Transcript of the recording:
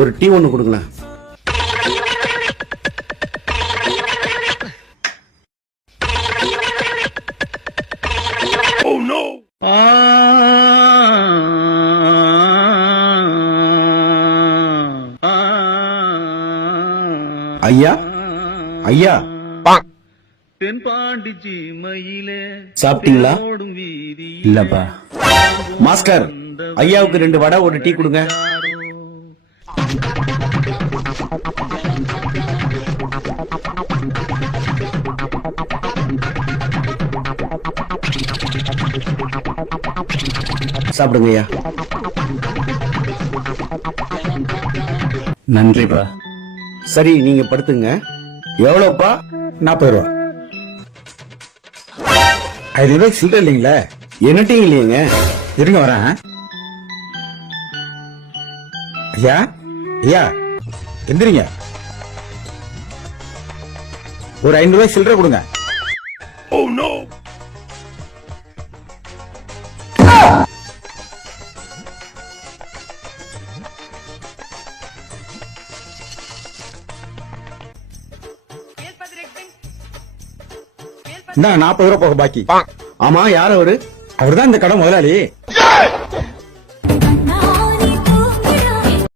ஒரு டீ ஒண்ணு கொடுங்களேன். ஐயா ஐயா, சாப்பிட்டீங்களா? இல்லப்பா. மாஸ்டர், ஐயாவுக்கு 2 வடை ஒரு டீ கொடுங்க. சாப்பிடுங்க ஐயா. நன்றிப்பா. சரி, நீங்க படுத்துங்க. எவ்வளவுப்பா? 40 ரூபா. 5 ரூபாய்க்கு சில்லற இல்லைங்களே. என்னட்டையும் இல்லையங்க. இருங்க வரேன். ஐயா ஐயா, எந்திரிங்க. ஒரு 5 ரூபாய் சில்லற கொடுங்க. இந்தாங்க 40 ரூபாய் போக பாக்கி. ஆமா, யார் அவரு? அவர்தான் இந்த கடை முதலாளி.